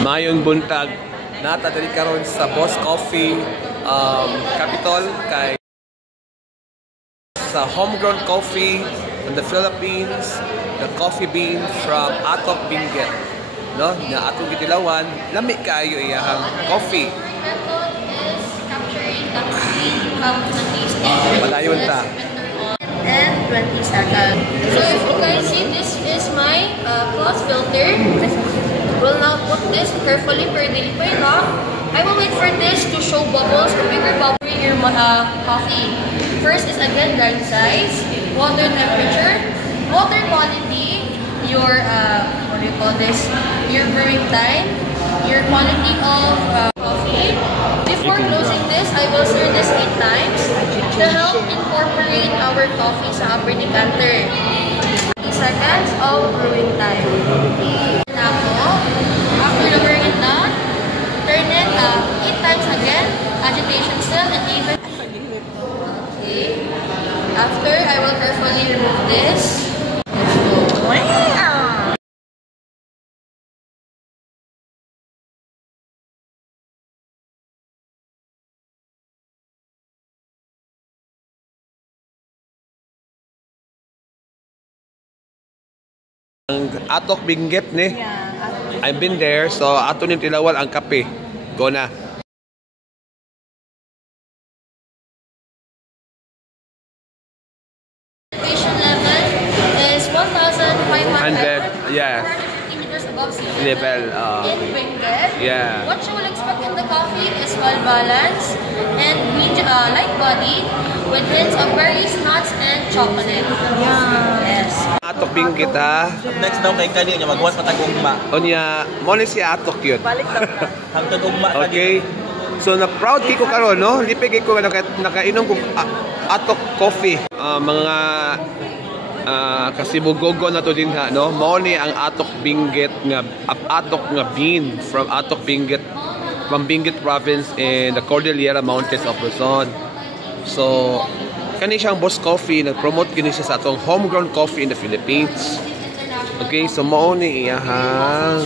Mayong buntag natadali karon sa Boss Coffee capital kay sa homegrown coffee in the Philippines, the coffee bean from Atok Benguet, no? Na atong gitilawan, lami kayo iyahang coffee. Method is capturing the bean from the taste Malayon ta. and 20 seconds. So if you guys see, this is my cloth filter. We'll now put this carefully per daily per lock. I will wait for this to show bubbles or bigger bubbles in your coffee. First is again grind size, water temperature, water quality, your what do you call this? Your brewing time, your quality of coffee. Before closing this, I will stir this 8 times to help incorporate our coffee sa upper decanter. 30 seconds of brewing time. After the brewing is done, turn it 8 times again, agitation still, and even. Okay. After, I will carefully remove this. Ang Atok Benguet ni. I've been there, so ato ning tilawal ang kape. Go na. Agitation level is 1,500. Yeah. 450 meters above sea Level, in Benguet. yeah. What you will expect in the coffee is well balanced and light body with hints of berries, nuts, and chocolate. Yes. Atok Benguet ha. Next daw kay kani nya magwas matag ugma. Onya, mo ni si Atok yun. Hangtod ugma Okay. So na proud kiko karon, no? Lipig ko nakainom ko Atok coffee. Mga kasibugogo na to din ha, no? Mao ni ang Atok Benguet nga Atok nga bean from Atok Benguet from Benguet province in the Cordillera Mountains of Luzon. So kani siyang Boss Coffee, nag-promote gini siya sa atong homegrown coffee in the Philippines. Okay, so mao ni iyang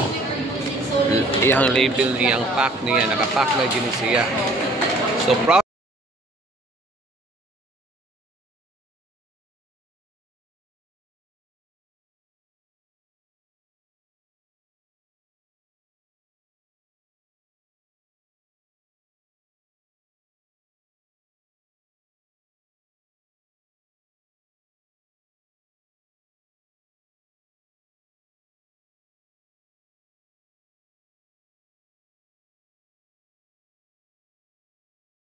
label, iyang pack niya, naka-pack na gini siya. So proud